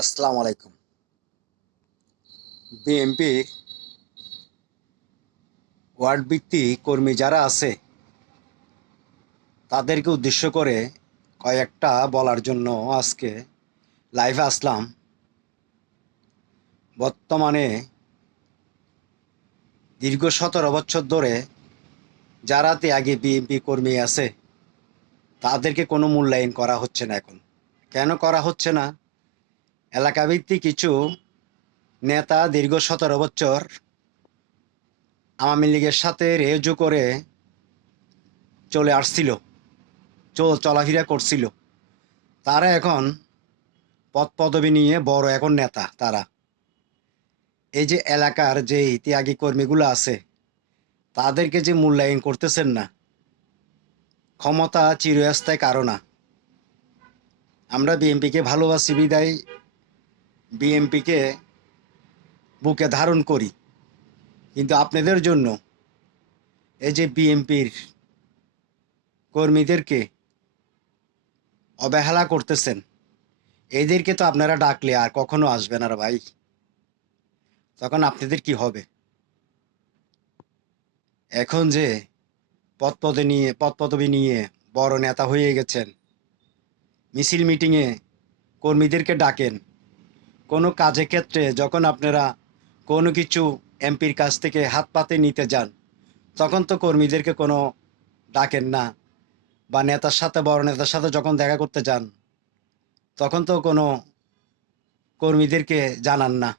আসসালামু আলাইকুম। বিএনপির ওয়ার্ড ভিত্তিক কর্মী যারা আছে তাদেরকে উদ্দেশ্য করে কয়েকটা বলার জন্য আজকে লাইভে আসলাম। বর্তমানে দীর্ঘ 17 বছর ধরে যারা ত্যাগী বিএনপি কর্মী আছে তাদেরকে কোনো মূল্যায়ন করা হচ্ছে না। এখন কেন করা হচ্ছে না? এলাকাভিত্তিক কিছু নেতা দীর্ঘ 17 বছর আওয়ামী লীগের সাথে রেজু করে চলে আসছিল, চলাফেরা করছিল। তারা এখন পদ পদবি নিয়ে বড় এখন নেতা। তারা এই যে এলাকার যে ত্যাগী কর্মীগুলো আছে তাদেরকে যে মূল্যায়ন করতেছেন না। ক্ষমতা চিরস্থায়ী কারো না। আমরা বিএনপিকে ভালোবাসি বিদায় বিএনপিকে বুকে ধারণ করি, কিন্তু আপনাদের জন্য এই যে বিএনপির কর্মীদেরকে অবহেলা করতেছেন, এদেরকে তো আপনারা ডাকলে আর কখনো আসবেন আর ভাই। তখন আপনাদের কি হবে? এখন যে পদ পদবি নিয়ে বড় নেতা হয়ে গেছেন, মিছিল মিটিংয়ে কর্মীদেরকে ডাকেন, কোনো কাজে ক্ষেত্রে যখন আপনারা কোনো কিছু এমপির কাছ থেকে হাত পাতে নিতে যান তখন তো কর্মীদেরকে কোনো ডাকেন না, বা নেতার সাথে বড় নেতার সাথে যখন দেখা করতে যান তখন তো কোনো কর্মীদেরকে জানান না।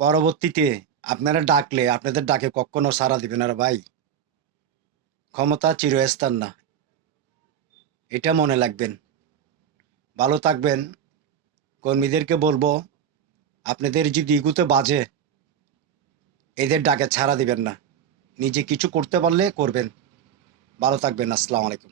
পরবর্তীতে আপনারা ডাকলে আপনাদের ডাকে কখনো সাড়া দিবেন আর ভাই। ক্ষমতা চিরস্থান না, এটা মনে রাখবেন। ভালো থাকবেন। কর্মীদেরকে বলবো, আপনাদের যদি ইগুতে বাজে এদের ডাকে ছাড়া দিবেন না। নিজে কিছু করতে পারলে করবেন। ভালো থাকবেন। আসসালামু আলাইকুম।